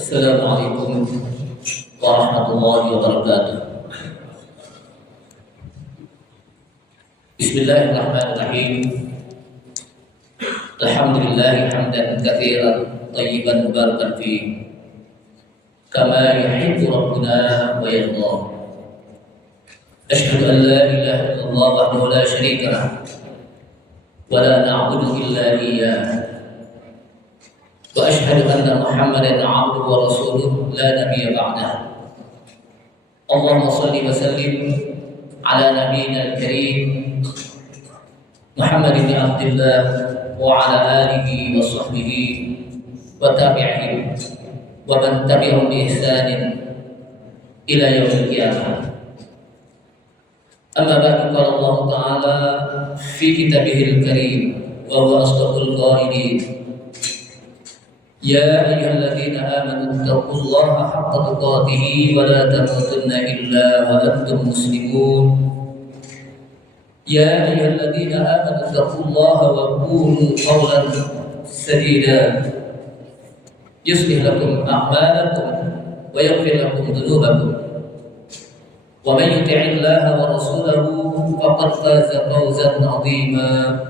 Assalamualaikum warahmatullahi wabarakatuh. Bismillahirrahmanirrahim. Alhamdulillah hamdan katsiran thayyiban mubarakan fi kama yuhibbu rabbuna wa yarda. Asyhadu an la ilaha illallah wahdahu la syarika lah wa la na'budu illa iyyah. Wa asyhadu anna Muhammadan 'abduhu wa rasuluhu la nabiyya ba'dah. Allahumma shalli wa sallim ala nabiyyina al-karim Muhammad bin Abdullah wa ala alihi wa sahbihi wa tabi'ihim wa man tabi'ahum bi ihsanin ila yaumil qiyamah. Amma ba'du, qala Allah Ta'ala fi kitabihil karim wa huwa asdaqul qailin. Ya ayyuhalladzina amanu taqullaha haqqa tuqatih wa la tamutunna illa wa antum muslimun. Ya ayyuhalladzina amanu taqullaha wa qulu qawlan sadida yuslih lakum a'malakum wa yaghfir lakum dhunubakum. Wa man yuti'illaha wa rasulahu faqad faza fawzan 'azima.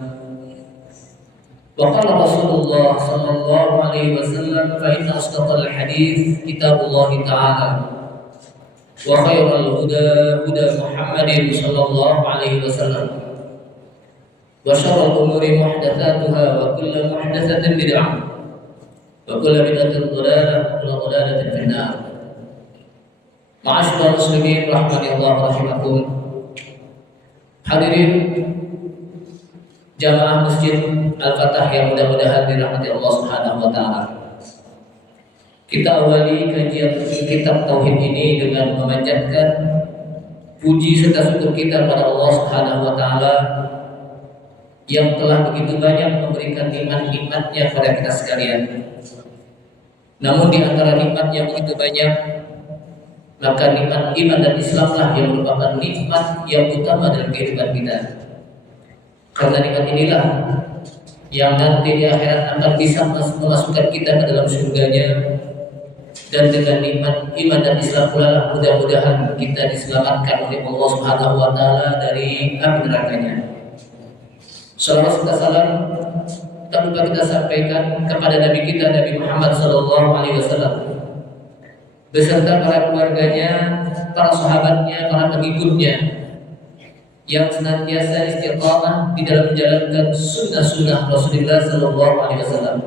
وقال رسول الله صلى الله عليه وسلم فإن أصدق الحديث كتاب الله تعالى وخير الهدى هدى محمد صلى الله عليه وسلم وشر الأمور محدثاتها وكل محدثة بدعة وكل بدعة ضلالة وكل ضلالة في النار. Ma'asyiral muslimin rahmani Allah rahimakum. Hadirin jamaah Masjid Al-Fatah yang mudah-mudahan dirahmati Allah Subhanahu wa taala. Kita awali kajian kitab tauhid ini dengan memanjatkan puji serta syukur kita kepada Allah Subhanahu wa taala yang telah begitu banyak memberikan nikmat-nikmatnya kepada kita sekalian. Namun di antara nikmat yang begitu banyak, maka nikmat iman dan Islamlah yang merupakan nikmat yang utama dalam kehidupan kita. Karena nikmat inilah yang nanti di akhirat akan bisa memasukkan kita ke dalam surganya, dan dengan nikmat iman dan Islam pula lah mudah-mudahan kita diselamatkan oleh Allah Subhanahu wa taala dari api nerakanya. Salawat serta salam tak lupa kita sampaikan kepada Nabi kita Nabi Muhammad sallallahu alaihi wasallam beserta para keluarganya, para sahabatnya, para pengikutnya yang senantiasa istiqamah di dalam menjalankan sunnah-sunnah Rasulullah sallallahu alaihi wasallam.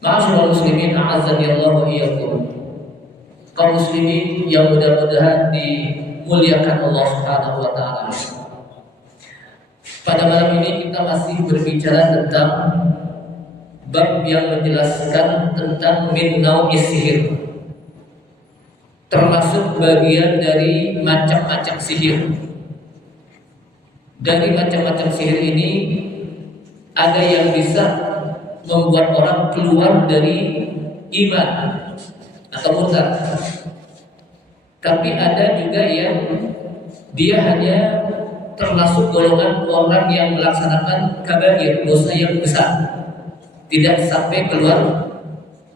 Ma'asyiral muslimin a'azzani Allah wa iyyakum. Kaum muslimin yang mudah-mudahan dimuliakan Allah Subhanahu wa taala. Pada malam ini kita masih berbicara tentang bab yang menjelaskan tentang min nau'is sihir. Termasuk bagian dari macam-macam sihir. Dari macam-macam sihir ini ada yang bisa membuat orang keluar dari iman atau murtad. Tapi ada juga yang dia hanya termasuk golongan orang yang melaksanakan kabair, dosa yang besar, tidak sampai keluar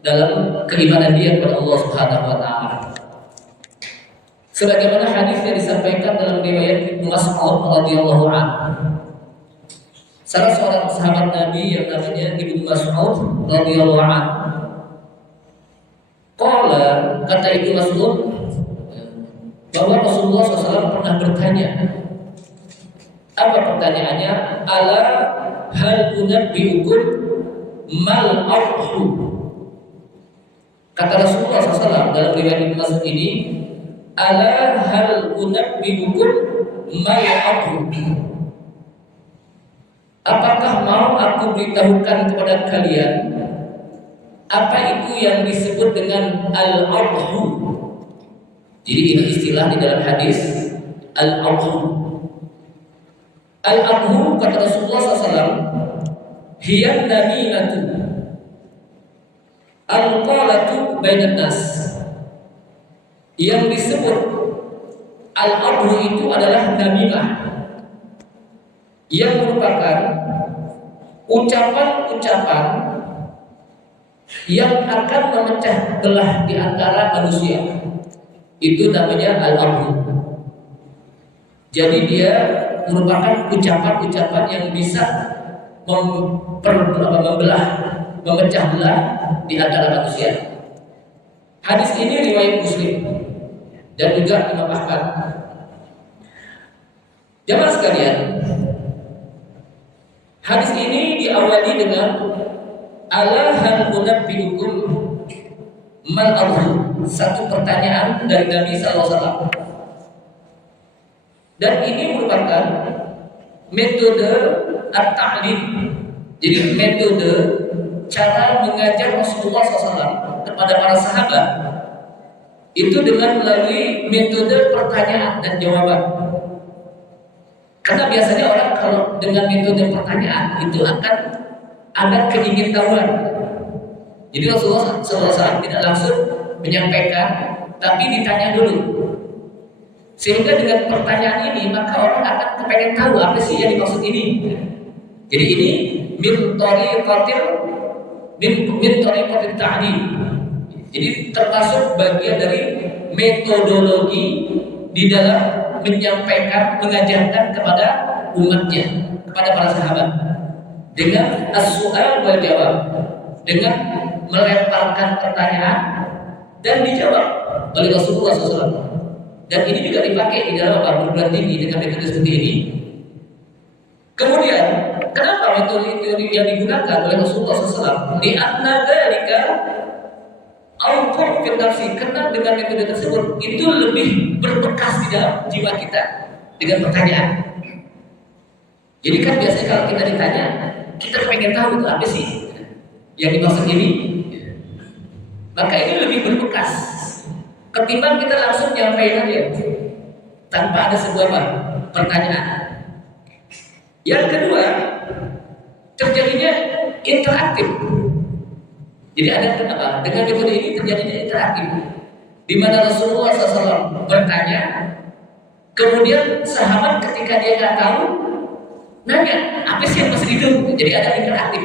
dalam keimanan dia kepada Allah Subhanahu wa taala. Sebagaimana hadis yang disampaikan dalam riwayat Ibnu Mas'ud radhiyallahu anhu. Salah seorang sahabat Nabi yang namanya Ibnu Mas'ud radhiyallahu anhu. Qala, kata Ibnu Mas'ud, bahwa Rasulullah SAW pernah bertanya. Apa pertanyaannya? Ala hal unabbiukum mal arhu. Kata Rasulullah SAW dalam riwayat Ibnu Mas'ud ini, ala hal unabbiukum mal arhu. Apakah mau aku beritahukan kepada kalian apa itu yang disebut dengan al-arhu? Jadi ini istilah di dalam hadis al-arhu. Al-arhu kata Rasulullah SAW, hiya namimatu al-qalatu bainan nas. Yang disebut al-arhu itu adalah namimah, yang merupakan ucapan-ucapan yang akan memecah belah di antara manusia. Itu namanya al-amru. Jadi dia merupakan ucapan-ucapan yang bisa membelah, memecah belah di antara manusia. Hadis ini riwayat Muslim dan juga Imam Ahmad. Jamaah sekalian, hadis ini diawali dengan ala hal unabbiukum mal amru, satu pertanyaan dari Nabi SAW. Dan ini merupakan metode at-ta'lim. Jadi metode cara mengajar Rasulullah SAW kepada para sahabat itu dengan melalui metode pertanyaan dan jawaban. Karena biasanya orang kalau dengan metode pertanyaan itu akan ada keingintahuan. Jadi Rasulullah SAW tidak langsung menyampaikan, tapi ditanya dulu. Sehingga dengan pertanyaan ini maka orang akan kepengen tahu apa sih yang dimaksud ini. Jadi ini min tariqatil ta'lim. Jadi termasuk bagian dari metodologi di dalam menyampaikan, mengajarkan kepada umatnya, kepada para sahabat dengan as-su'al wal jawab, dengan melemparkan pertanyaan dan dijawab oleh Rasulullah SAW. Dan ini juga dipakai di dalam perguruan tinggi dengan metode seperti ini. Kemudian, kenapa metode itu yang digunakan oleh Rasulullah SAW? Li'anna dzalika al-qurb fi nafsi, karena dengan metode tersebut itu lebih berbekas di dalam jiwa kita dengan pertanyaan. Jadi kan biasanya kalau kita ditanya, kita pengen tahu itu apa sih yang dimaksud ini. Maka ini lebih berbekas ketimbang kita langsung nyampaikan aja tanpa ada sebuah pertanyaan. Yang kedua, terjadinya interaktif. Jadi ada apa? Dengan metode ini terjadinya interaktif, di mana Rasulullah SAW bertanya, kemudian sahabat ketika dia nggak tahu nanya apa sih yang maksud itu. Jadi ada interaktif.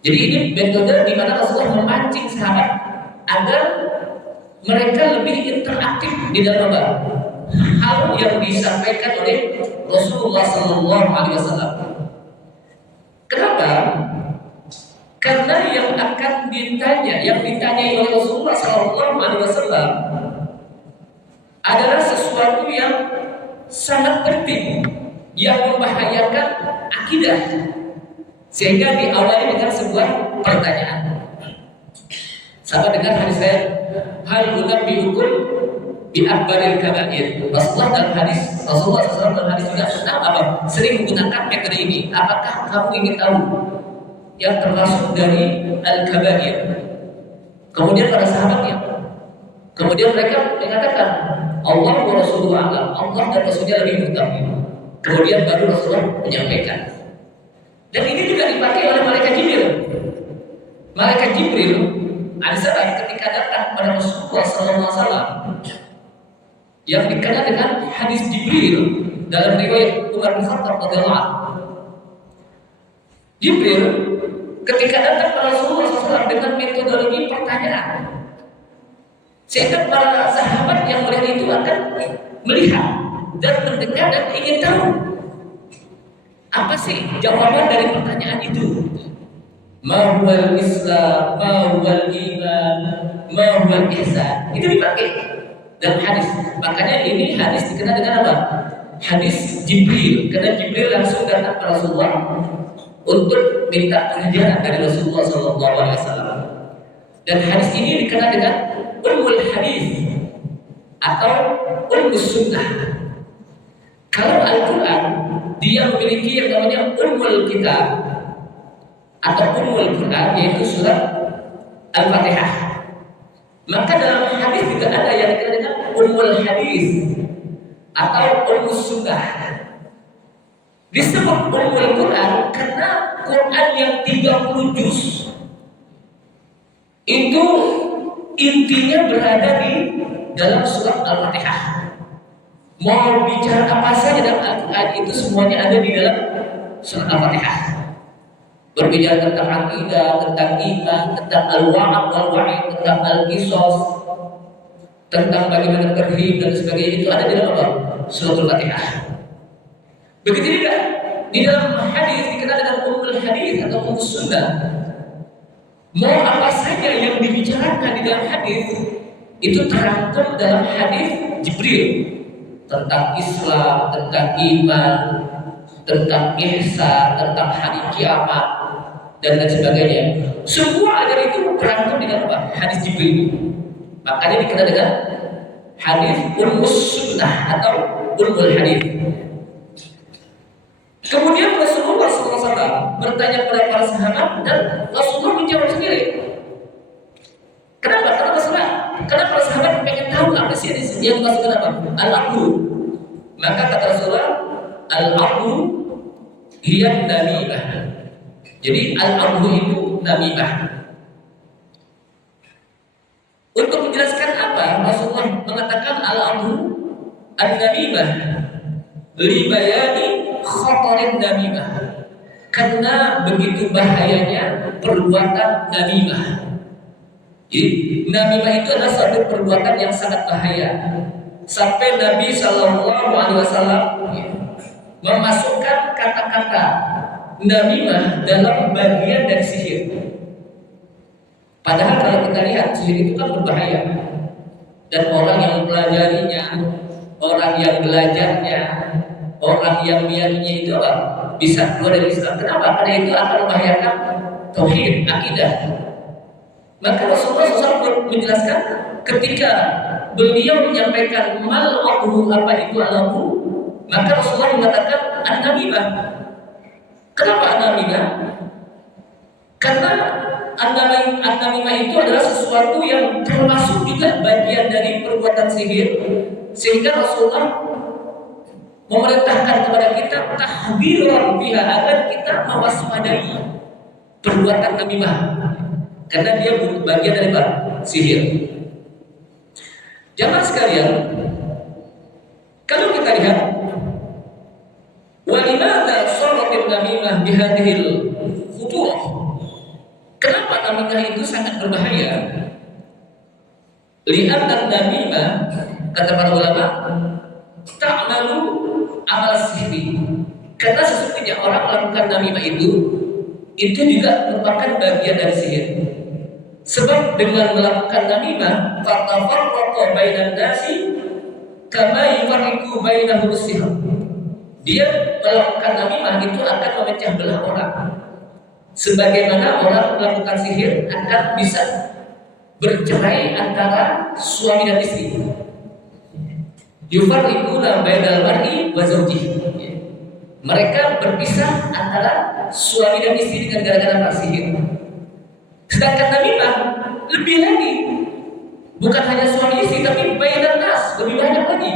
Jadi ini metode di mana Rasulullah memancing sahabat agar mereka lebih interaktif di dalam hal yang disampaikan oleh Rasulullah SAW. Kenapa? Karena yang akan ditanya, yang ditanyai oleh Rasulullah SAW adalah sesuatu yang sangat penting, yang membahayakan akidah, sehingga diawali dengan sebuah pertanyaan. Sama dengan hadis lain, hal unabbiukum bi akbaril kabair. Rasulullah dalam hadis dalam hadis juga sering menggunakan metode ini. Apakah kamu ingin tahu yang termasuk dari al-kabair? Kemudian para sahabatnya, kemudian mereka mengatakan Allah wa Rasulullah a'lam, Allah dan Rasulnya lebih mengetahui. Kemudian baru Rasulullah menyampaikan. Dan ini juga dipakai oleh malaikat Jibril. Malaikat Jibril alaihissalam ketika datang pada Rasulullah SAW yang dikenal dengan hadis Jibril dalam riwayat Umar bin Khattab radhiyallahu anhu. Jibril ketika datang pada Rasulullah SAW dengan metodologi pertanyaan, sehingga para sahabat yang melihat itu akan melihat dan mendengar dan ingin tahu apa sih jawaban dari pertanyaan itu. Ma huwal Islam, ma huwal iman, ma huwal ihsan. Itu dipakai dalam hadis. Makanya ini hadis dikenal dengan apa? Hadis Jibril. Karena Jibril langsung datang ke Rasulullah untuk minta pengajaran dari Rasulullah SAW. Dan hadis ini dikenal dengan ulumul hadis atau ulumul sunnah. Kalau Al-Quran dia memiliki yang namanya ulumul kitab atau Ummul Quran, yaitu surat Al-Fatihah. Maka dalam hadis juga ada yang dikenal dengan Ummul Hadis atau Ummul Sunnah. Disebut Ummul Quran karena Quran yang 30 juz itu intinya berada di dalam surat Al-Fatihah. Mau bicara apa saja dalam Al-Quran itu semuanya ada di dalam surat Al-Fatihah. Berbicara tentang akidah, tentang iman, tentang al-wa'ad wal wa'id, tentang al-qisas, tentang bagaimana terhib dan sebagainya, itu ada di dalam apa? Suratul Fatihah. Begitu juga di dalam hadis dikenal dengan ummul hadis atau ummus sunnah. Mau apa saja yang dibicarakan di dalam hadis itu terangkum dalam hadis Jibril tentang Islam, tentang iman, tentang ihsan, tentang hari kiamat dan lain sebagainya. Semua ajaran itu terangkum di dalam apa? Hadis Jibril. Makanya dikenal dengan hadis ummus sunnah atau ummul hadis. Kemudian Rasulullah SAW bertanya kepada para sahabat dan Rasulullah menjawab sendiri. Kenapa? Karena para sahabat pengen tahu apa sih yang dimaksudkan apa? Al-aqlu. Maka kata Rasulullah, al-aqlu hiya namimah. Jadi al-aqlu itu namimah. Untuk menjelaskan apa? Rasulullah mengatakan al-aqlu an-namimah li bayani khatarin namimah. Karena begitu bahayanya perbuatan namimah. Jadi, namimah itu adalah suatu perbuatan yang sangat bahaya. Sampai Nabi SAW memasukkan kata-kata namimah dalam bagian dari sihir. Padahal kalau kita lihat sihir itu kan berbahaya. Dan orang yang mempelajarinya, orang yang belajarnya, orang yang meyakininya itu apa? Bisa keluar dari Islam. Kenapa? Karena itu akan membahayakan tauhid, akidah. Maka Rasulullah SAW menjelaskan ketika beliau menyampaikan mal-aqlu, apa itu al-aqlu, maka Rasulullah mengatakan an-namimah. Kenapa an-namimah? Karena an-namimah itu adalah sesuatu yang termasuk juga bagian dari perbuatan sihir, sehingga Rasulullah memerintahkan kepada kita tahdziran biha, agar kita mewaspadai perbuatan namimah. Karena dia bagian dari apa? Sihir. Jamaah sekalian, kalau kita lihat wa limadza saratil namimah bihadhil khuturah. Kenapa namimah itu sangat berbahaya? Li'anna namimah, kata para ulama, ta'malu amal sihri. Karena sesungguhnya orang melakukan namimah itu juga merupakan bagian dari sihir. Sebab dengan melakukan namimah, fatafarraqa bainan nasi kama yufarriqu bainahum sihr. Dia melakukan namimah itu akan memecah belah orang. Sebagaimana orang melakukan sihir akan bisa bercerai antara suami dan istri. Yufarriquna bainal mar'i wa zawjihi. Mereka berpisah antara suami dan istri dengan gara-gara sihir. Sedangkan namimah lebih lagi, bukan hanya suami istri, tapi bainan nas, lebih banyak lagi.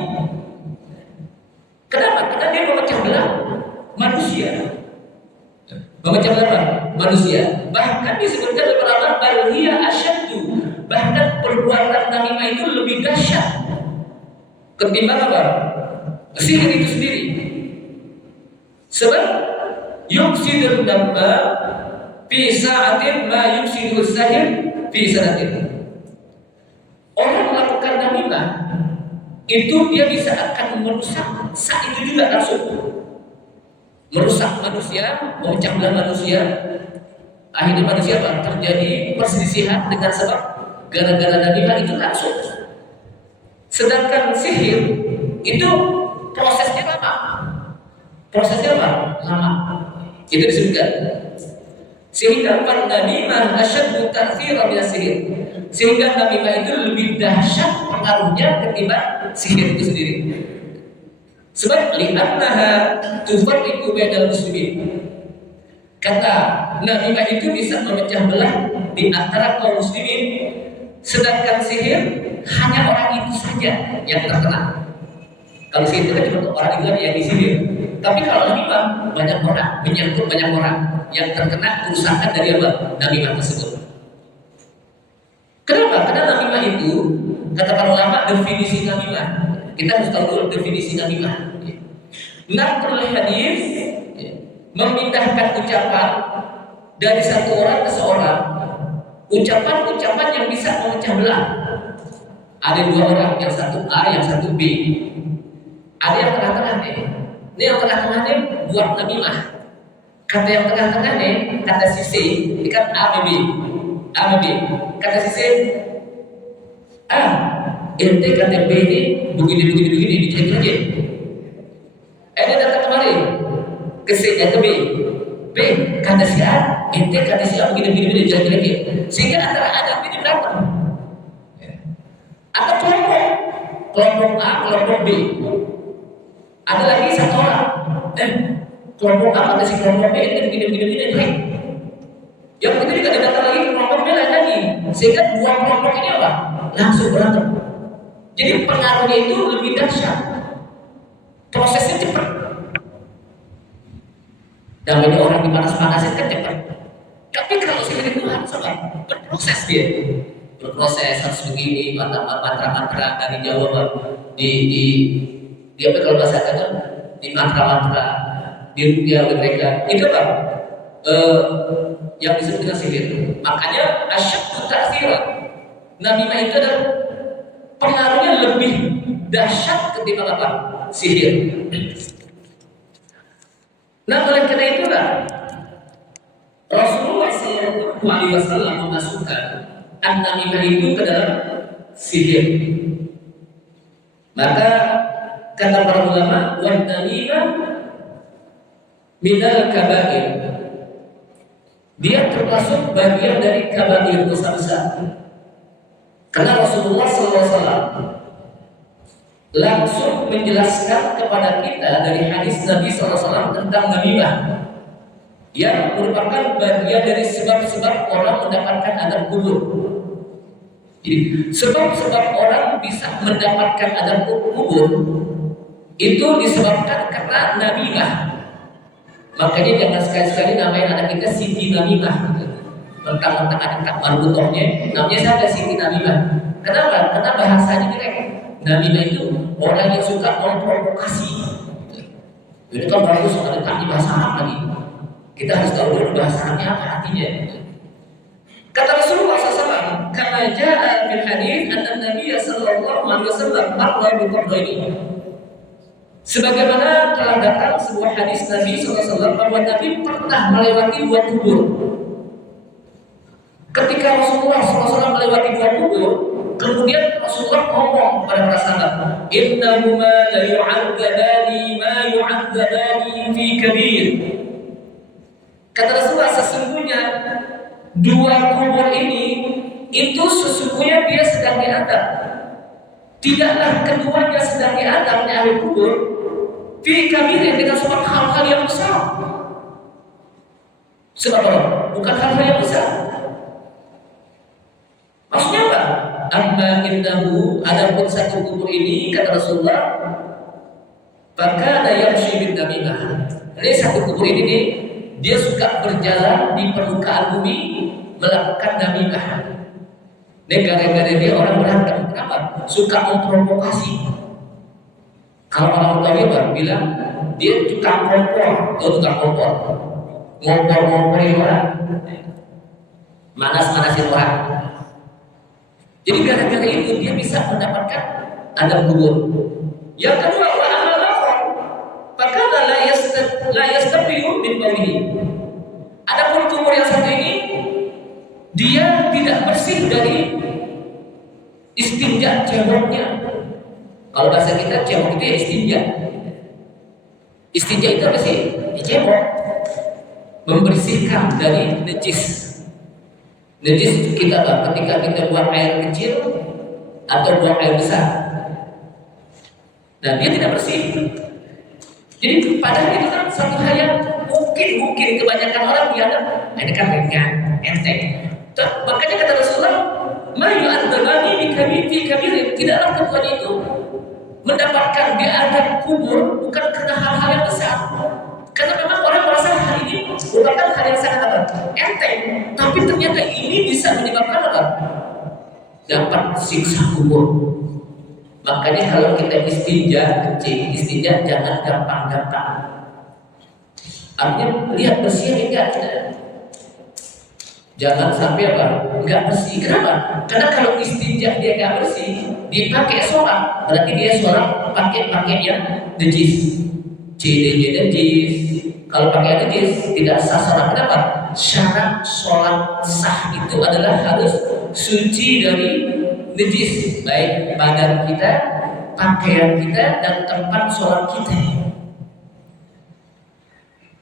Kenapa? Karena dia memecah belah manusia. Memecah belah manusia. Bahkan disebutkan oleh para ulama, bal hiya asyaddu. Bahkan perbuatan namimah itu lebih dahsyat ketimbang apa? Sihir itu sendiri. Sebab yufsidun damma fi sa'atin ma yufsidu sahir fi sanatin. Orang melakukan namimah itu dia bisa akan merusak saat itu juga langsung. Merusak manusia, memecah belah manusia. Akhirnya manusia apa? Terjadi perselisihan dengan sebab gara-gara namimah itu langsung. Sedangkan sihir itu prosesnya lama. Prosesnya apa? Lama. Itu disebutkan. Sehingga namimah asyaddu ta'tsiran min sihir. Sehingga namimah itu lebih dahsyat pengaruhnya ketimbang sihir itu sendiri. Sebab li'annaha tufarriqu bainal muslimin. Kata namimah itu bisa memecah belah di antara kaum muslimin, sedangkan sihir hanya orang itu saja yang terkena. Kalau sihir itu kan cuma orang itu yang disihir. Tapi kalau namimah banyak orang, menyangkut banyak orang yang terkena kerusakan dari apa? Namimah tersebut. Kenapa? Karena namimah itu, kata para ulama, definisi namimah. Kita harus tahu dulu definisi namimah. Naqlul hadis, memindahkan ucapan dari satu orang ke seorang ucapan-ucapan yang bisa memecah belah. Ada dua orang, yang satu A, yang satu B. Ada yang tengah-tengah nih. Ini yang tengah-tengah nih buat namimah. Kata yang tengah-tengah nih, kata si C, ini kan A, B, A, B. Kata si C, A, ente kata B ini begini, dicek-cek. Dia datang kemari, ke C nya ke B. B, kata si A, ente kata si A begini, dicek-cek. Sehingga antara A dan B ini berantem. Atau kelompok A, kelompok B. Ada lagi satu orang, kelompok A kata si kelompok B itu begini. Yang begitu juga datang lagi ke kelompok B lagi, sehingga dua kelompok ini apa? Langsung berantem. Jadi pengaruhnya itu lebih dahsyat, prosesnya cepat. Namanya orang dipanas-panasin kan cepat. Tapi kalau sihir itu harus apa? Berproses dia. Berproses harus begini, mantra-mantra dari Jawa di apa kalau bahasa kata di mantra-mantra di rupiah oleh mereka itu apa? Yang disebut dengan sihir. Makanya asyaddu ta'tsiran. Namimah itu adalah pengaruhnya lebih dahsyat ketimbang apa? Sihir. Nah, oleh karena itulah Rasulullah SAW memasukkan an-namimah itu ke dalam sihir. Maka kata para ulama, wan-namimah minal kabair. Dia termasuk bagian dari kabair dosa besar. Karena Rasulullah SAW langsung menjelaskan kepada kita dari hadis Nabi SAW tentang namimah yang merupakan bagian dari sebab-sebab orang mendapatkan azab kubur. Jadi sebab-sebab orang bisa mendapatkan azab kubur itu disebabkan karena namimah. Makanya jangan sekali-sekali namain anak kita Siti Namimah. Mentang-mentang ada tak marbutohnya, namanya saja Siti Namimah. Kenapa? Karena bahasanya jelek. Namimah itu orang yang suka memprovokasi. Ini kan bagus ada tak di bahasa Arab lagi. Kita harus tahu dulu bahasa Arabnya apa artinya. Kata Rasulullah SAW, "Kama jaa fil hadits anna Nabi sallallahu alaihi wasallam marra bi qabri." Sebagaimana telah datang sebuah hadis Nabi SAW bahwa Nabi pernah melewati dua kubur. Ketika Rasulullah SAW melewati dua kubur, kemudian Rasulullah ngomong kepada para sahabat, "Innahuma la yu'adzabani ma yu'adzabani fi kabir." Kata Rasulullah, sesungguhnya dua kubur ini itu sesungguhnya dia sedang diadab. Tidaklah keduanya sedang diadab oleh ahli kubur fi kabirin dengan sebab hal-hal yang besar. Sebab apa? Bukan hal-hal yang besar. Maksudnya apa? Amma innahu, adapun satu kubur ini kata Rasulullah, fakana yamshi bin namimah. Ini satu kubur ini nih, dia suka berjalan di permukaan bumi melakukan namimah. Negara-negara dia orang berantem. Kenapa? Suka memprovokasi. Kalau orang Betawi bilang dia tukang kompor, atau tukang kompor, ngompor-ngomporin orang, manas-manasin orang. Jadi gara-gara itu dia bisa mendapatkan adab kubur. Yang kedua, wa amal akhar, fakana la yastabiu min bawlihi. Adapun kubur yang satu ini dia tidak bersih dari istinja ceboknya. Kalau bahasa kita cebok itu ya istinja. Istinja itu apa sih? Ya cebok. Membersihkan dari najis. Najis kita apa? Ketika kita buang air kecil atau buang air besar. Dan dia tidak bersih. Jadi padahal itu kan satu hal yang mungkin kebanyakan orang dianggap ini kan ringan, enteng. Makanya kata Rasulullah, "Ma yu'adzabani bi kabirin." Tidaklah keduanya itu mendapatkan diadab kubur bukan karena hal-hal yang besar. Karena memang orang merasa hal ini merupakan hal yang sangat enteng, tapi ternyata ini bisa menyebabkan apa? Dapat siksa kubur. Makanya kalau kita istinja jangan gampang-gampang. Artinya lihat bersih enggak. Jangan sampai apa? Nggak bersih. Kenapa? Karena kalau istinja dia nggak bersih, dipakai sholat, berarti dia sholat pakai yang najis. CD-nya najis. Kalau pakai najis tidak sah sholat. Kenapa? Syarat sholat sah itu adalah harus suci dari najis, baik badan kita, pakaian kita, dan tempat sholat kita.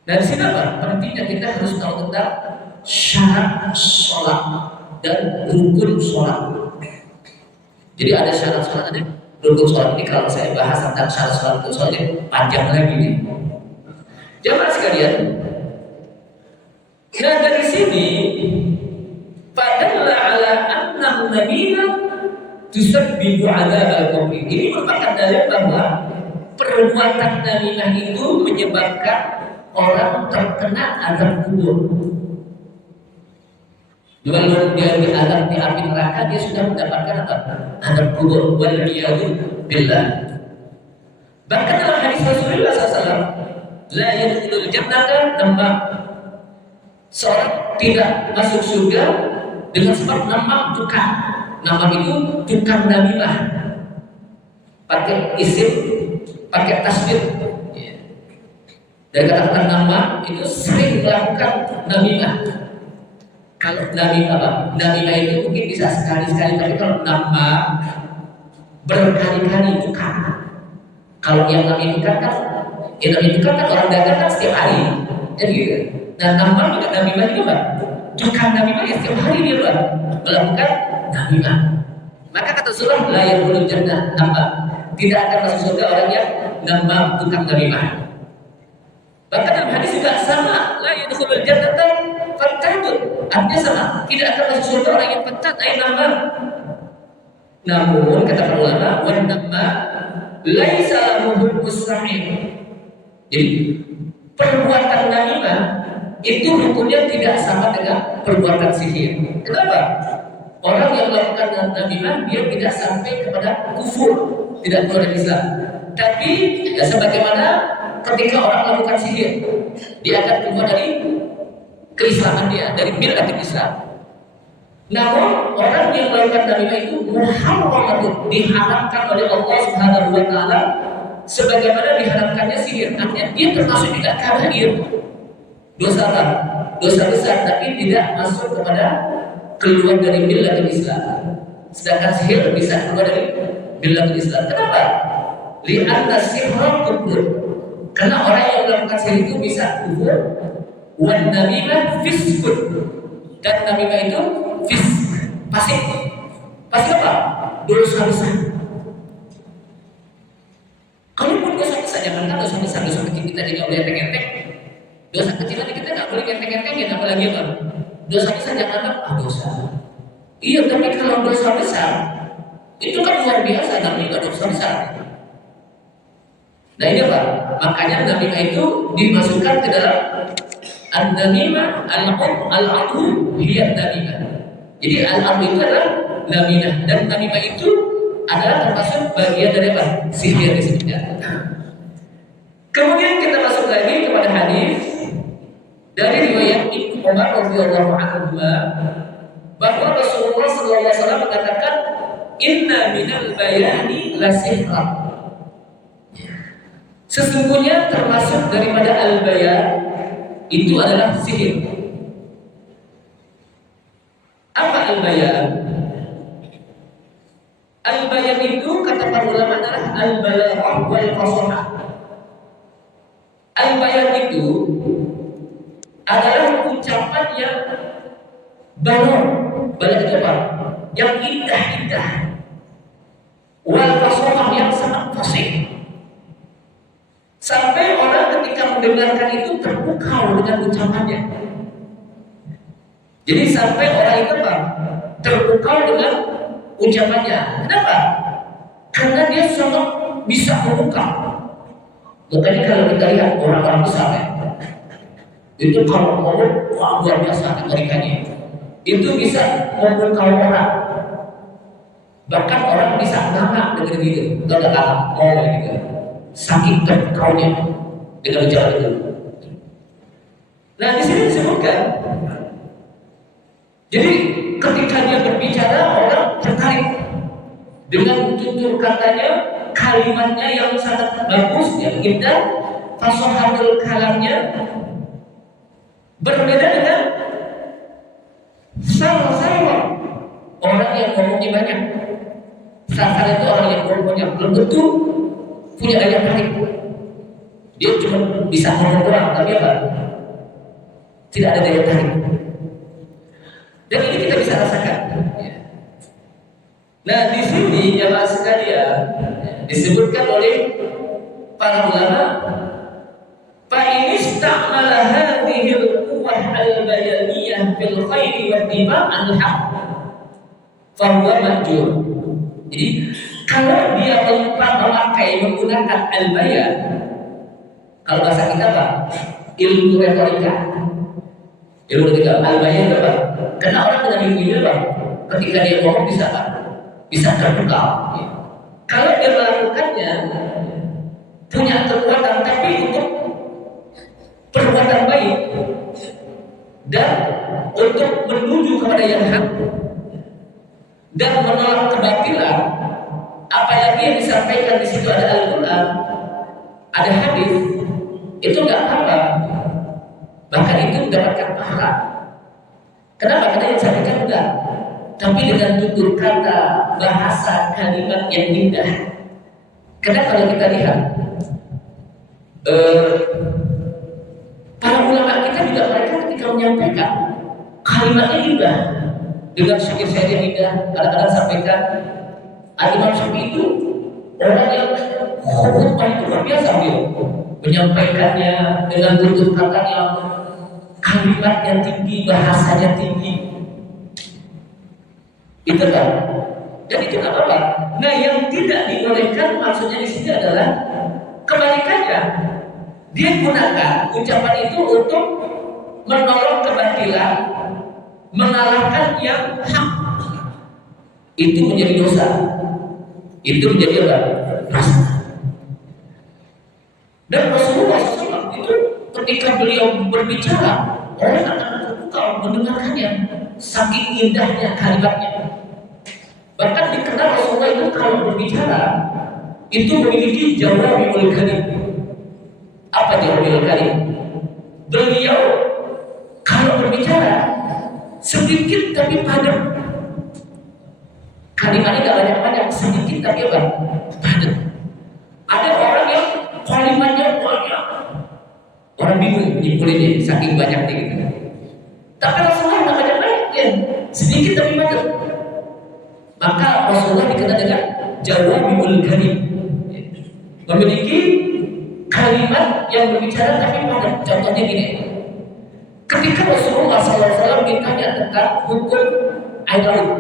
Dan di sini apa? Pentingnya kita harus tahu tentang syarat sholat dan rukun sholat. Jadi ada syarat sholat, ada rukun sholat. Ini kalau saya bahas tentang syarat sholat rukun sholat ini panjang lagi nih. Jamaah sekalian, nah dari sini padahal ala annahu nabiyya tusabbibu adzab al-qabri. Ini merupakan dalil bahwa perbuatan namimah itu menyebabkan orang terkena azab kubur. Kalau dia diazab di api neraka, dia sudah mendapatkan apa? Azab kubur. Waliyadu billah. Bahkan dalam hadis Rasulullah SAW, la yadkhulul jannata namam. Seorang tidak masuk surga dengan sebab namam tukang. Namam itu tukang namimah. Pakai isim, pakai tasbih. Dan kata-kata nama itu sering melakukan namimah. Kalau namimah apa? Namimah itu mungkin bisa sekali-sekali, tapi kalau nama berkali-kali tukang. Kalau yang namimah kan, orang dagang kan setiap hari, jadi gitu. Dan nama juga namimah itu kan, tukang namimah ya setiap hari dia melakukan namimah. Maka kata surah la yadkhulul jannah nama, tidak akan masuk surga orang yang nama tukang namimah. Bahkan dalam hadis juga sama, la yadkhulul jannata fattatun. Artinya sama, tidak akan masuk surga orang yang fattat ay nama. Namun kata para ulama, wan nama laisa lahu mustahil. Jadi perbuatan namimah itu hukumnya tidak sama dengan perbuatan sihir. Kenapa? Orang yang melakukan namimah dia tidak sampai kepada kufur, tidak keluar dari Islam. Tapi ya, sebagaimana ketika orang melakukan sihir, dia akan keluar dari keislaman dia, dari milah Islam. Namun orang yang melakukan namimah itu muharram, diharamkan oleh Allah Subhanahu wa taala sebagaimana diharamkannya sihir. Artinya dia termasuk juga kabair. Dosa besar, tapi tidak masuk kepada keluar dari milah Islam. Sedangkan sihir bisa keluar dari milah Islam. Kenapa? Li'anna sihra kufur. Karena orang yang melakukan sihir itu bisa kufur. Wan namimah fiskun. Dan namimah itu fisk, pasif. Pasif apa? Dosa besar. Kalaupun dosa besar, jangankan dosa besar, dosa kecil kita tidak boleh enteng-enteng. Dosa kecil nanti kita nggak boleh enteng-entengin, apalagi apa? Dosa besar jangankan dosa. Iya, tapi kalau dosa besar itu kan luar biasa, namanya dosa besar. Nah ini apa? Makanya namimah itu dimasukkan ke dalam an-namimah al-adu hiya namimah. Jadi al-adu itu adalah namimah, dan namimah itu adalah termasuk bagian dari apa? Sihir disebutnya. Kemudian kita masuk lagi kepada hadis dari riwayat Ibnu Umar radhiyallahu anhu bahwa Rasulullah sallallahu alaihi wasallam mengatakan inna minal bayani la sihra. Sesungguhnya termasuk daripada al-bayan itu adalah sihir. Apa al-bayan? Al-bayan itu kata para ulama adalah al-balaghah wal fasahah. Al-bayan itu adalah ucapan yang balagh. Balagh itu apa? Yang indah-indah. Wal fasahah yang sangat fasih. Sampai orang ketika mendengarkan itu terpukau dengan ucapannya. Jadi sampai orang itu apa? Terpukau dengan ucapannya. Kenapa? Karena dia sangat bisa memukau. Makanya kalau kita lihat orang-orang besar itu kalau ngomong wah luar biasa kebaikannya. Itu bisa memukau orang. Bahkan orang bisa ngakak dengan gitu. Kalau nggak ngomong gitu. Saking terpukaunya dengan ucapan itu. Nah di sini disebutkan Jadi ketika dia berbicara orang tertarik dengan tutur katanya, kalimatnya yang sangat bagus, yang indah, fasahatul kalamnya. Berbeda dengan sar-sar, orang yang ngomongnya banyak. Sar-sar itu orang yang ngomongnya belum tentu punya daya tarik. Dia cuma bisa ngomong doang, tapi apa? Tidak ada daya tarik. Dan ini kita bisa rasakan. Nah, di sini jamaah sekalian disebutkan oleh para ulama, fa in istamala hadhihi al-quwwah al-bayaniyah fil khairi wa ittiba'il haqq fa huwa majur. Jadi kalau dia menggunakan al-bayan, kalau bahasa kita apa? Ilmu retorika. Ilmu retorika al-bayan itu apa? Karena orang dengan ilmu ini apa? Ketika dia ngomong bisa apa? Bisa terbuka. Kalau dia melakukannya punya kekuatan, tapi untuk perbuatan baik dan untuk menuju kepada yang hak dan menolak kebatilan, apalagi yang disampaikan di situ ada Al-Quran, ada hadis, itu nggak apa-apa, bahkan itu mendapatkan pahala. Kenapa? Karena yang disampaikan enggak, tapi dengan tutur kata, bahasa, kalimat yang indah. Karena kalau kita lihat para ulama kita juga, mereka ketika menyampaikan kalimatnya indah dengan syair-syair yang indah. Kadang-kadang sampaikan Al-Imam Syafi'i itu orang yang khutbah itu luar biasa, dia menyampaikannya dengan tutur kata yang kalimatnya tinggi, bahasanya tinggi. Itu kan, dan itu nggak apa-apa. Nah, yang tidak dibolehkan maksudnya di sini adalah kebalikannya. Dia gunakan ucapan itu untuk menolong kebatilan, mengalahkan yang hak. Itu menjadi dosa. Itu menjadi apa? Dosa. Dan Rasulullah SAW itu ketika beliau berbicara, orang akan terpukau mendengarkannya, saking indahnya kalimatnya. Bahkan dikenal Rasulullah itu kalau berbicara itu memiliki jawami'ul kalim. Apa jawami'ul kalim? Beliau kalau berbicara sedikit tapi padat. Kalimatnya tidak banyak-banyak, sedikit tapi apa? Padat. Ada orang yang kalimatnya banyak, orang bingung nyimpulinnya saking banyaknya gitu. Tapi Rasulullah tidak banyak-banyak, sedikit tapi padat. Maka Rasulullah dikenal dengan jawami'ul kalim, memiliki kalimat yang berbicara tapi padat. Contohnya gini, ketika Rasulullah SAW ditanya tentang hukum air laut,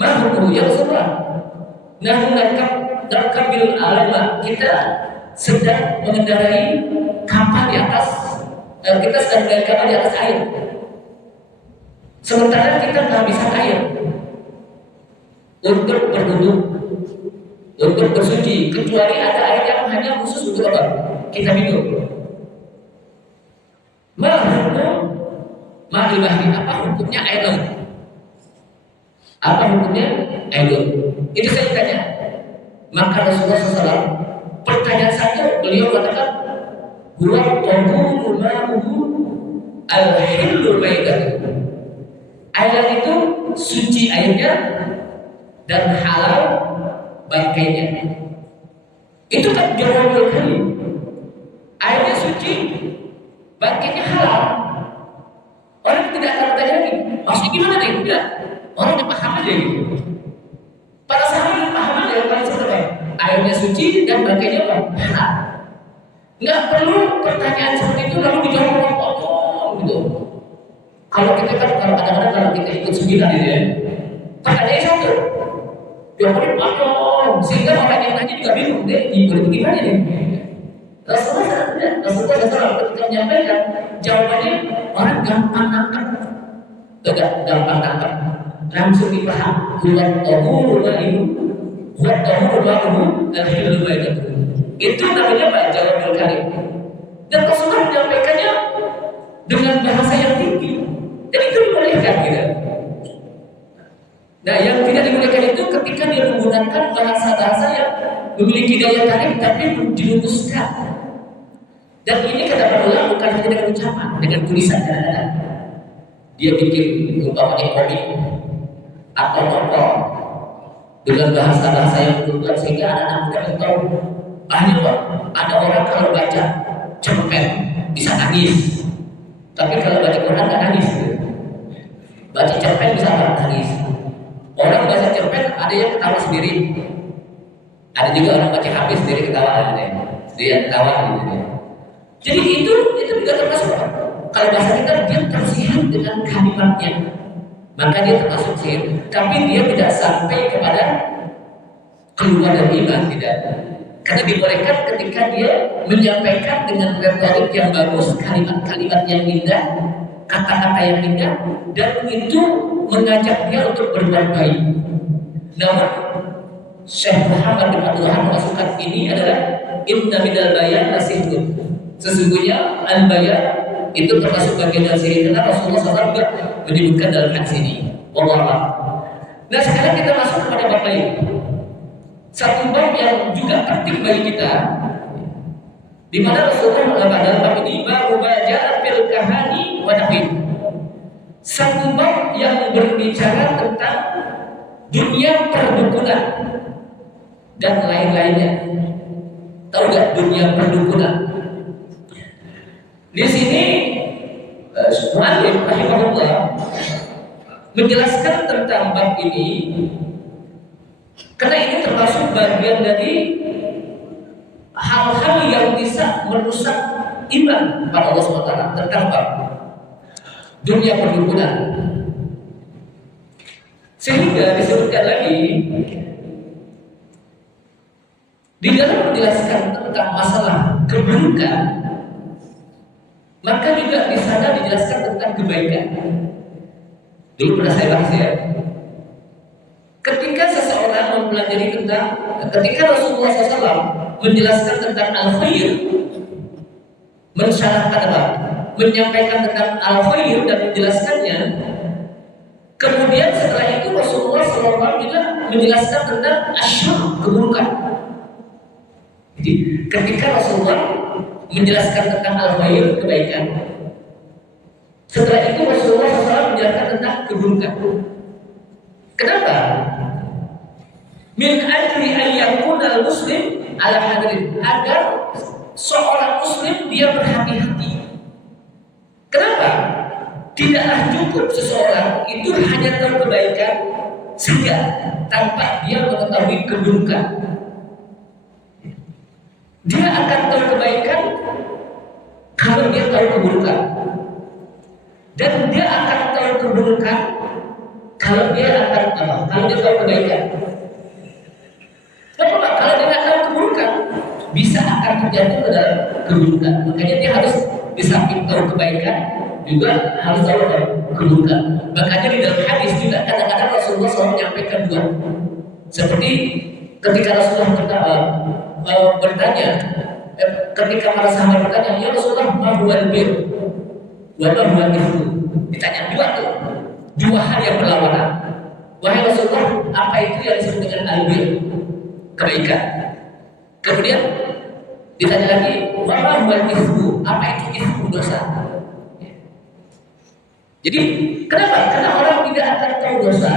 mahruhu ya Rasulullah, nahnu narkabil alama, kita sedang mengendarai kapal di atas, kita sedang mengendarai kapal di atas air, sementara kita kehabisan air untuk berwudu, untuk bersuci, kecuali ada air yang hanya khusus untuk apa? Kita minum. Ma'ilmahdi, apa hukumnya air laut? Apa hukumnya air laut? Itu saya tanya. Maka Rasulullah SAW, pertanyaan satu, beliau katakan, huwa tahuru ma'uhu al-hillu maidatuhu. Air itu suci airnya dan halal bangkainya. Itu kan jawabul kalim. Airnya suci, bangkainya halal. Orang tidak akan bertanya lagi, maksudnya gimana nih? Tidak. Orang yang paham aja gitu. Para sahabat paham aja yang paling satu, airnya suci dan bangkainya apa? Halal. Nggak perlu pertanyaan seperti itu lalu dijawab orang gitu. Kalau kita kan kadang-kadang kalau kita ikut seminar gitu ya, pertanyaannya satu, jawabannya panjang, sehingga orang yang nanya juga bingung deh, gimana nih? Rasulullah SAW ketika menyampaikan jawabannya, orang gampang nangkap, gampang nangkap, langsung dipaham. Huwa tahuru ma'uhu al-hillu maidatuhu. Itu namanya Pak jawabul kalim. Dan Rasulullah menyampaikannya dengan bahasa yang tinggi. Dan itu dibolehkan gitu. Nah, yang tidak dibolehkan itu ketika dia menggunakan bahasa-bahasa yang memiliki daya tarik tapi dirumuskan. Dan ini kata para ulama bukan hanya dengan ucapan, dengan tulisan kadang-kadang. Dia bikin umpamanya komik atau novel dengan bahasa-bahasa yang berubah sehingga anak-anak muda yang tahu banyak Pak, ada orang kalau baca cerpen bisa nangis, tapi kalau baca Quran nggak nangis. Baca cerpen bisa nggak nangis. Orang baca cerpen ada yang ketawa sendiri, ada juga orang baca habis sendiri ketawa, dia ketawa gitu. Jadi itu juga termasuk Pak. Kalau bahasa kita dia tersihir dengan kalimatnya, maka dia termasuk sihir. Tapi dia tidak sampai kepada keluar dari iman, tidak. Karena dibolehkan ketika dia menyampaikan dengan retorik yang bagus, kalimat-kalimat yang indah, kata-kata yang indah, dan itu mengajak dia untuk berbuat baik. Namun Syekh Muhammad bin Abdul Wahab masukkan ini adalah inna minal bayan lasihrun. Sesungguhnya al-bayan itu termasuk bagian dari sihir, karena Rasulullah SAW juga menyebutkan dalam hadis ini. Wallahu. Nah, sekarang kita masuk kepada bab lain. Satu bab yang juga penting bagi kita, di mana Rasulullah mengatakan dalam bab ini babu baja'a fil kahani wa nahwi. Satu bab yang berbicara tentang dunia perdukunan dan lain-lainnya. Tahu nggak dunia perdukunan? Di sini Mu'allif rahimahullah menjelaskan tentang bab ini karena ini termasuk bagian dari hal-hal yang bisa merusak iman pada Allah SWT tentang bab dunia perdukunan. Sehingga disebutkan lagi di dalam menjelaskan tentang masalah keburukan, maka juga di sana dijelaskan tentang kebaikan. Dulu pernah saya bahas ya. Ketika seseorang mempelajari ketika Rasulullah SAW menjelaskan tentang al-khair, mensyarahkan apa? Menyampaikan tentang al-khair dan menjelaskannya. Kemudian setelah itu Rasulullah SAW juga menjelaskan tentang asyar, keburukan. Jadi ketika Rasulullah menjelaskan tentang al-khair, kebaikan, setelah itu Rasulullah SAW menjelaskan tentang keburukan. Kenapa? Min ajli an yakuna al-muslim ala hadrin, agar seorang muslim dia berhati-hati. Kenapa? Tidaklah cukup seseorang itu hanya tahu kebaikan saja tanpa dia mengetahui keburukan. Dia akan tahu kebaikan kalau dia tahu keburukan, dan dia akan tahu keburukan kalau dia akan apa? Kalau dia tahu kebaikan. Kenapa? Kalau dia tidak tahu keburukan, bisa akan terjatuh ke dalam keburukan. Makanya dia harus di samping tahu kebaikan juga harus tahu keburukan. Makanya di dalam hadis juga kadang-kadang Rasulullah SAW menyampaikan dua. Seperti ketika Rasulullah bertanya, ketika para sahabat bertanya, ya Rasulullah, ma huwal bir wa ma huwal ithmu. Ditanya dua tuh, dua hal yang berlawanan. Wahai Rasulullah, apa itu yang disebut dengan al-bir, kebaikan? Kemudian ditanya lagi, wa ma huwal ithmu, apa itu ithmu, dosa? Jadi kenapa? Karena orang tidak akan tahu dosa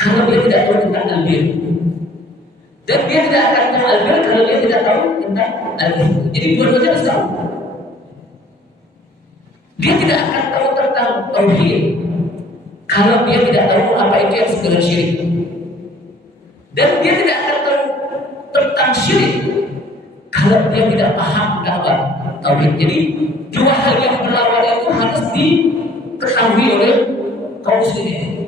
kalau dia tidak tahu tentang al-bir. Dan dia tidak akan tahu al-bir kalau dia tidak tahu tentang al-ithmu. Jadi dua-duanya harus tahu. Dia tidak akan tahu tentang tauhid kalau dia tidak tahu apa itu yang disebut dengan syirik. Dan dia tidak akan tahu tentang syirik kalau dia tidak paham tentang tauhid. Jadi dua hal yang berlawanan itu harus diketahui oleh kaum muslimin.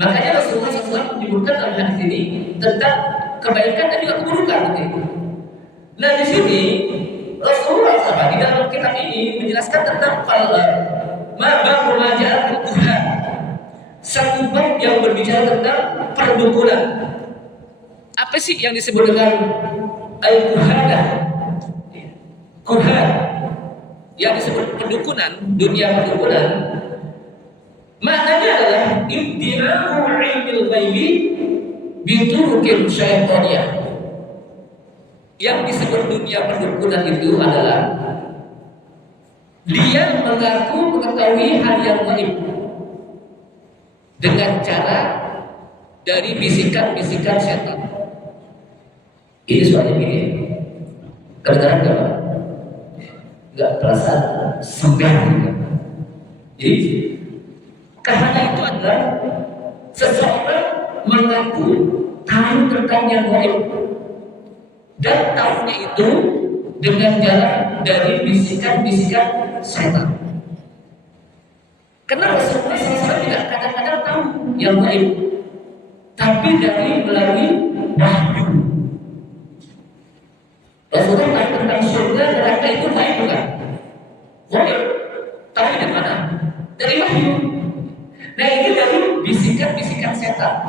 Makanya Rasulullah SAW menyebutkan dalam hadis ini tentang kebaikan dan juga keburukan. Nah, di sini Rasulullah SAW di dalam kitab ini menjelaskan tentang bab maja'atul Tuhan, satu bab yang berbicara tentang perdukunan. Apa sih yang disebut dengan al-kuhanah? Kuhan yang disebut perdukunan, dunia perdukunan. Maknanya adalah ibtira'u ilmil ghaibi biturukin syaitaniyah. Yang disebut dunia perdukunan itu adalah dia mengaku mengetahui hal yang gaib dengan cara dari bisikan-bisikan setan. Ini soalnya gini, kedengaran nggak? Nggak terasa sembahyang. Jadi karena itu adalah seseorang mengaku tahu tentang yang gaib dan tahunya itu dengan jalan dari bisikan-bisikan setan. Kenapa seseorang tidak kadang-kadang tahu yang gaib, tapi dari melalui wahyu. Rasulullah tahu tentang surga neraka itu gaib bukan? Gaib. Tahu dari mana? Dari wahyu. Nah ini dari bisikan-bisikan setan.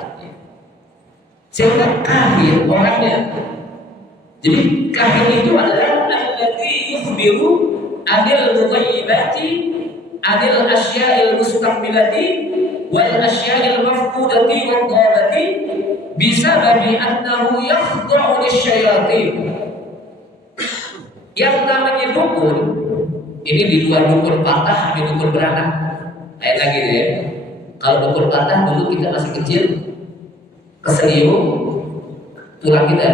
Sehingga kahir orangnya. Jadi kahir itu adalah alladzi yukhbiru anil mughayyibati anil asya'il mustaqbilati wal asya'il mafqudati wad dhalati bisababi annahu yakhda'u lisyayatin. Yang namanya dukun ini di luar dukun patah, di dukun beranak. Kayak lagi deh ya. Kalau dukun patah dulu kita masih kecil, keseliu tulang kita,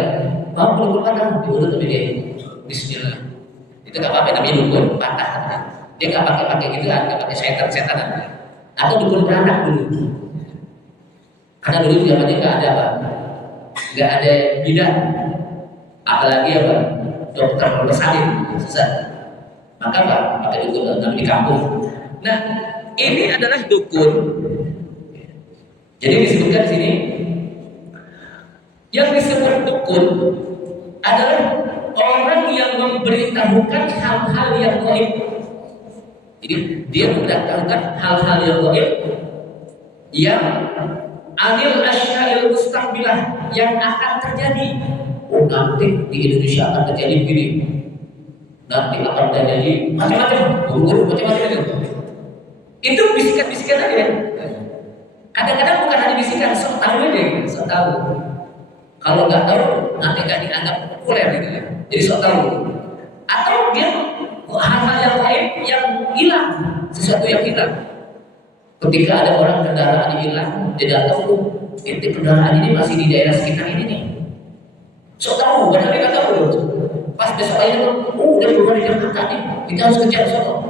mau dukun patah diurut tapi dia Bismillah. Itu nggak apa-apa, namanya dukun patah. Dia nggak pakai gitu, nggak pakai setan. Atau dukun beranak dulu. Karena dulu zamannya nggak ada apa, nggak ada bidan, apalagi apa dokter bersalin susah. Maka apa? Pakai dukun di kampung. Nah, ini adalah dukun. Jadi disebutkan di sini yang disebut dukun adalah orang yang memberitahukan hal-hal yang gaib. Jadi dia memberitahukan hal-hal yang gaib yang anil asya'il mustaqbilah yang akan terjadi. Oh nanti di Indonesia akan terjadi begini. Nanti akan terjadi macam-macam, guru-guru macam-macam. Itu bisikan-bisikan aja. Kadang-kadang bukan hanya bisikan, sok tahu aja, sok tahu. Kalau nggak tahu, nanti nggak dianggap populer gitu ya. Jadi sok tahu. Atau dia hal-hal yang lain yang hilang, sesuatu yang hilang. Ketika ada orang kendaraan yang hilang, dia tahu, itu kendaraan ini masih di daerah sekitar ini nih. Sok tahu, padahal dia nggak tahu. Pas besok aja udah keluar di Jakarta nih, kita harus kejar sok.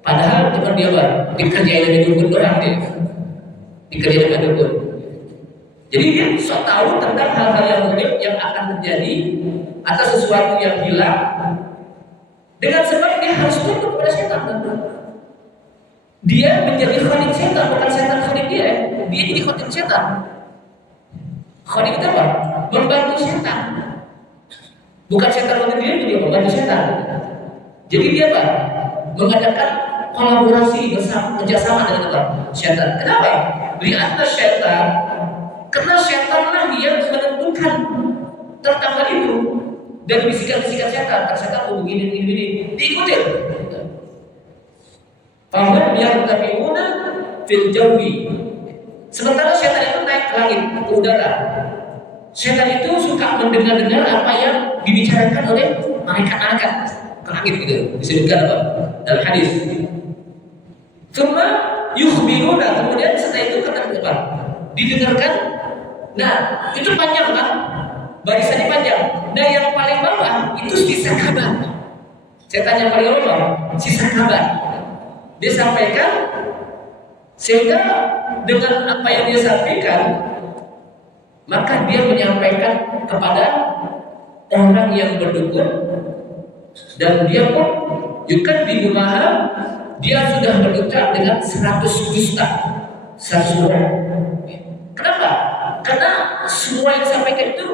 Padahal cuma dia dikerjain dengan dukun doang dia. Dikerjain dengan dukun. Jadi dia sok tahu tentang hal-hal yang gaib yang akan terjadi atau sesuatu yang hilang dengan sebab dia harus tunduk pada setan tentu. Dia menjadi khadim setan, bukan setan khadim dia. Dia jadi khadim setan. Khadim itu apa? Membantu setan. Bukan setan khadim dia membantu setan. Jadi dia apa? Mengadakan kolaborasi bersama, kerjasama dengan apa? Setan. Kenapa? Lihatlah setan. Karena setanlah yang menentukan tentang hal itu dan bisikan-bisikan setan. Setan mau begini, diikutin. Fahum yartafi'una fil jawi. Sementara setan itu naik ke langit, ke udara. Setan itu suka mendengar-dengar apa yang dibicarakan oleh malaikat-malaikat ke langit gitu. Disebutkan apa? Dalam hadis. Cuma yukhbiruna, kemudian setelah itu kata apa? Didengarkan. Nah, itu panjang kan? Barisannya panjang. Nah, yang paling bawah itu sisa kabar. Setan yang paling bawah, sisa kabar. Dia sampaikan sehingga dengan apa yang dia sampaikan, maka dia menyampaikan kepada orang yang berdukun dan dia pun yukan di rumah dia sudah berucap dengan 100 dusta, 100 bohong. Kenapa? Karena semua yang disampaikan itu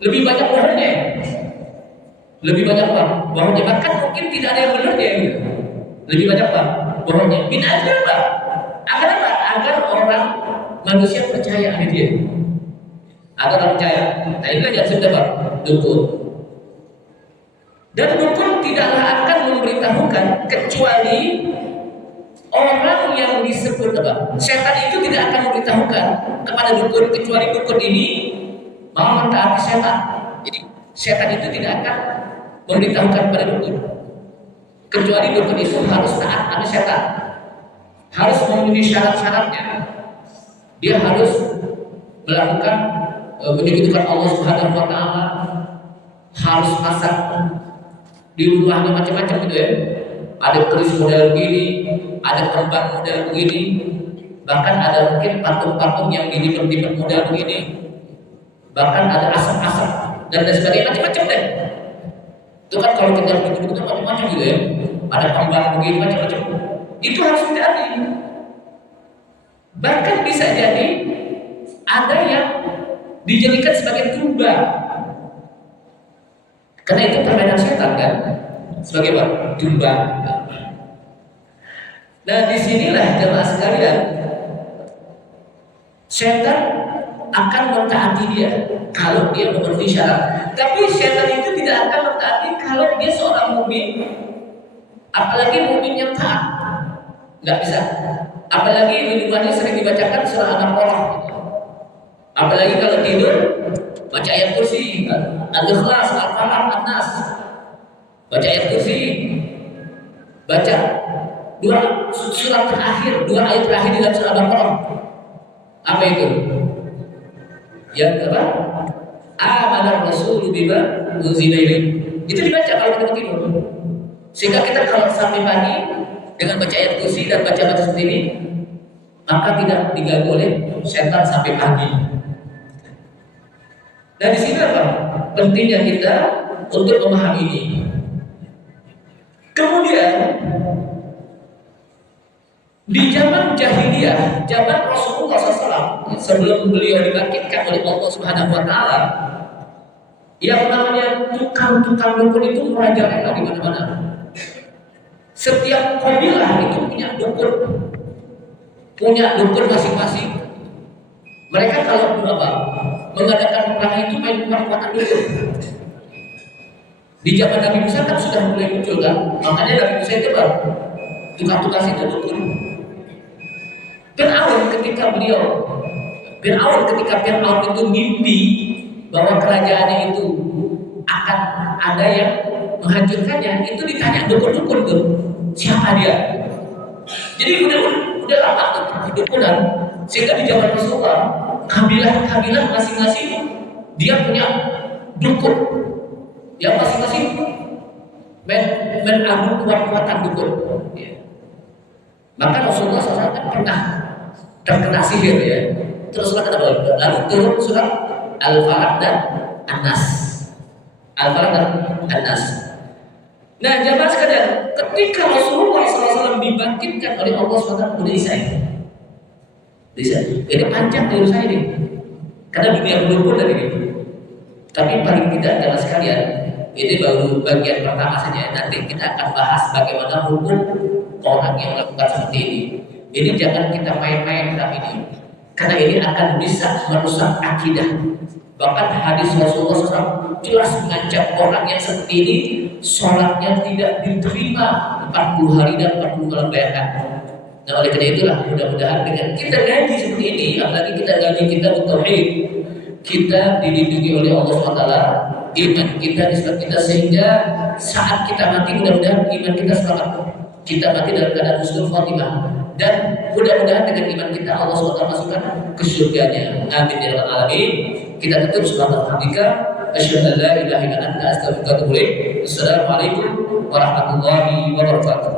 lebih banyak bohongnya. Lebih banyak apa? Bohongnya. Bahkan mungkin tidak ada yang benarnya gitu. Lebih banyak apa? Bohongnya. Min aja apa? Agar apa? Agar orang manusia percaya sama dia. Agar orang percaya. Nah inilah yang sudah apa? Dukun. Dan dukun tidaklah akan memberitahukan kecuali Orang yang disebut apa? Setan itu tidak akan memberitahukan kepada dukun kecuali dukun ini mau mentaati setan. Jadi setan itu tidak akan memberitahukan kepada dukun kecuali dukun itu harus taat pada setan, harus memenuhi syarat-syaratnya. Dia harus melakukan menyekutukan Allah Subhanahu wa taala, harus masak di rumahnya macam-macam gitu ya. Ada keris model begini, ada kembang model begini, bahkan ada mungkin patung-patung yang dilipat-lipat model begini, bahkan ada asap-asap dan lain sebagainya, macam-macam deh. Itu kan kalau kita begitu macam-macam gitu ya, ada kembang begini macam-macam. Itu harus dihati. Bahkan bisa jadi ada yang dijadikan sebagai tumbal, karena itu permainan setan kan, sebagai apa? Tumbal. Nah disinilah jemaah sekalian, setan akan mentaati dia kalau dia memenuhi syarat. Tapi setan itu tidak akan mentaati kalau dia seorang mukmin, apalagi mukmin yang taat, nggak bisa. Apalagi di rumahnya sering dibacakan surah Al-Baqarah. Apalagi kalau tidur baca ayat kursi, Al-Ikhlas, Al-Falaq, An-Nas. Baca ayat kursi, baca dua surat terakhir, dua ayat terakhir dalam surah Al-Baqarah. Apa itu? Yang apa? Amana Rasul bima unzila ilaihi. Itu dibaca kalau kita tidur. Sehingga kita kalau sampai pagi dengan baca ayat kursi dan baca seperti ini, maka tidak diganggu oleh setan sampai pagi. Nah di sini apa? Pentingnya kita untuk memahami ini. Kemudian di zaman jahiliyah, zaman Rasulullah SAW, sebelum beliau dibangkitkan oleh Allah Subhanahu Wa Taala, yang namanya tukang-tukang dukun itu merajalela di mana-mana. Setiap kabilah itu punya dukun masing-masing. Mereka kalau mengadakan perang itu main kuat-kuatan dukun. Di zaman Nabi Musa kan sudah mulai muncul kan, makanya Nabi Musa itu tukang-tukang itu dukun. Fir'aun ketika Fir'aun itu mimpi bahwa kerajaannya itu akan ada yang menghancurkannya, itu ditanya dukun-dukun tuh, siapa dia? Jadi udah lama tuh dukunan, sehingga di zaman Rasulullah kabilah-kabilah masing-masing dia punya dukun, yang masing-masing menanggung kuat-kuatan dukun. Maka Rasulullah SAW pernah terkena sihir ya. Terus surat apa? Lalu turun surat Al-Falaq dan An-Nas. Al-Falaq dan An-Nas. Nah, jamaah sekalian, ketika Rasulullah SAW dibangkitkan oleh Allah SWT, udah bisa. Ini panjang urusannya ini. Karena dunia belum pun dari ini. Tapi paling tidak jamaah sekalian, ini baru bagian pertama saja. Nanti kita akan bahas bagaimana hukum orang yang melakukan seperti ini. Ini jangan kita main-main dalam ini, karena ini akan bisa merusak akidah. Bahkan hadis Rasulullah SAW jelas mengancam orang yang seperti ini, sholatnya tidak diterima 40 hari dan 40 malam bayangkan. Nah oleh karena itulah mudah-mudahan dengan kita ngaji seperti ini, apalagi kita ngaji kita bertauhid, kita dilindungi oleh Allah SWT, iman kita disebut kita, sehingga saat kita mati mudah-mudahan iman kita selamat, kita mati dalam keadaan husnul khotimah, dan mudah-mudahan dengan iman kita Allah SWT masukkan ke surganya. Amin ya rabbal alamin. Kita tutup subhanallah, asyhadu an la ilaha illa anta astaghfiruka wa atubu ilaik. Assalamualaikum warahmatullahi wabarakatuh.